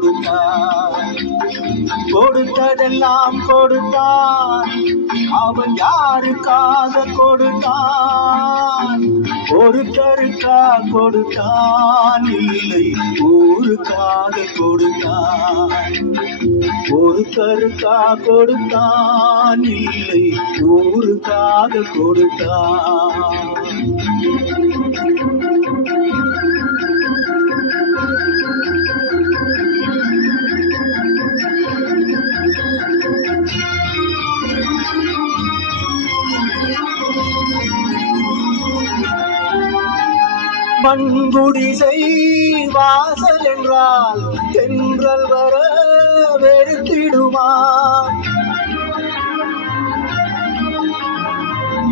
கொடுத்தான். கொடுத்ததெல்லாம் கொடுத்தான். அவன் யாருக்காக கொடுத்தான்? ஒருத்தருக்கா கொடுத்தான், இல்லை ஊருக்காக கொடுத்தான். ஒருத்தருக்கா கொடுத்தான், இல்லை ஊருக்காக கொடுத்தான். மண்குடிசை வாசல் என்றால் தென்றல் வர வெறுத்திடுமா?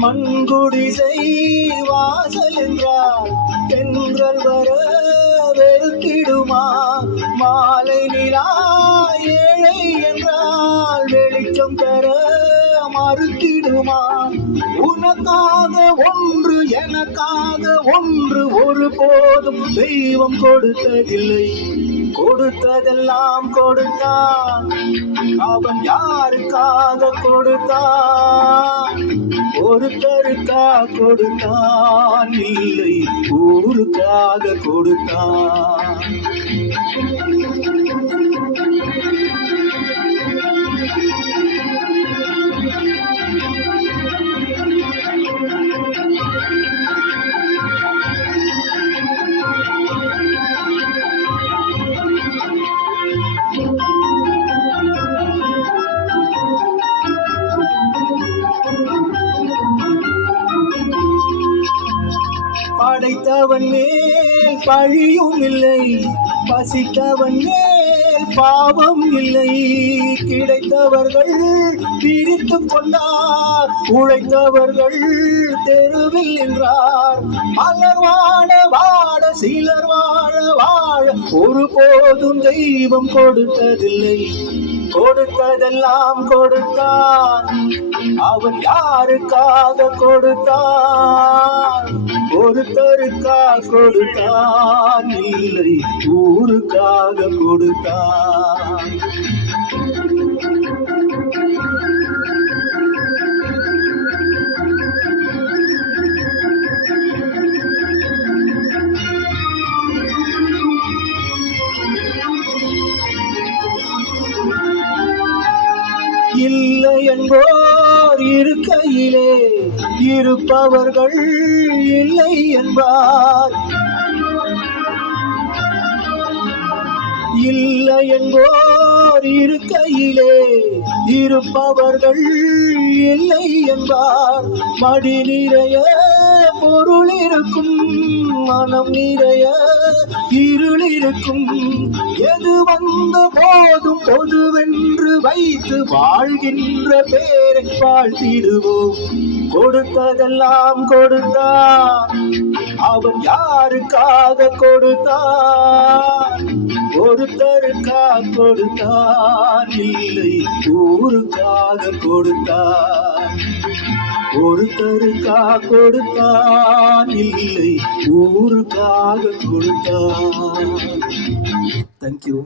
மண்குடிசை வாசல் என்றால் தென்றல் வர வெறுத்திடுமா? மாலை நிலா ஏழை என்றால் வெளிச்சம் பெற மறுத்திடுமா? உனக்காக ஒன்று எனக்காக ஒன்று ஒருபோதும் தெய்வம் கொடுத்ததில்லை. கொடுத்ததெல்லாம் கொடுத்தான். அவன் யாருக்காக கொடுத்தான்? ஒருத்தருக்கா கொடுத்தான், இல்லை ஊருக்காக கொடுத்தான். படைத்தவன் மேல் பழியும் இல்லை, பசித்தவன் மேல் பாவம் இல்லை. கிடைத்தவர்கள் பிரித்துக் கொண்டார், உழைத்தவர்கள் தெருவில் நின்றார். பலர் வாழ வாழ சிலர் வாழ வாழ ஒருபோதும் தெய்வம் கொடுத்ததில்லை. கொடுத்ததெல்லாம் கொடுத்தான். அவன் யாருக்காக கொடுத்தான்? ஒருத்தருக்கா கொடுத்தான், இல்லை ஊருக்காக கொடுத்தான். இல்லை என்போர் இருக்கையிலே இருப்பவர்கள் இல்லை என்பார். இல்லை என்போர் இருக்கையிலே இருப்பவர்கள் இல்லை என்பார். மடி நிறைய பொருள் இருக்கும், மனம் நிறைய இருள் இருக்கும். எது வந்த போதும் பொதுவென்று வைத்து வாழ்கின்ற பேரை வாழ்த்திடுவோம். கொடுத்ததெல்லாம் கொடுத்தான். அவன் யாருக்காக கொடுத்தான்? ஒருத்தருக்கா கொடுத்தான், இல்லை ஊருக்காக கொடுத்தான். ஒருத்தருக்கா கொடுத்தான், இல்லை ஊருக்காக கொடுத்தான். தேங்க்யூ.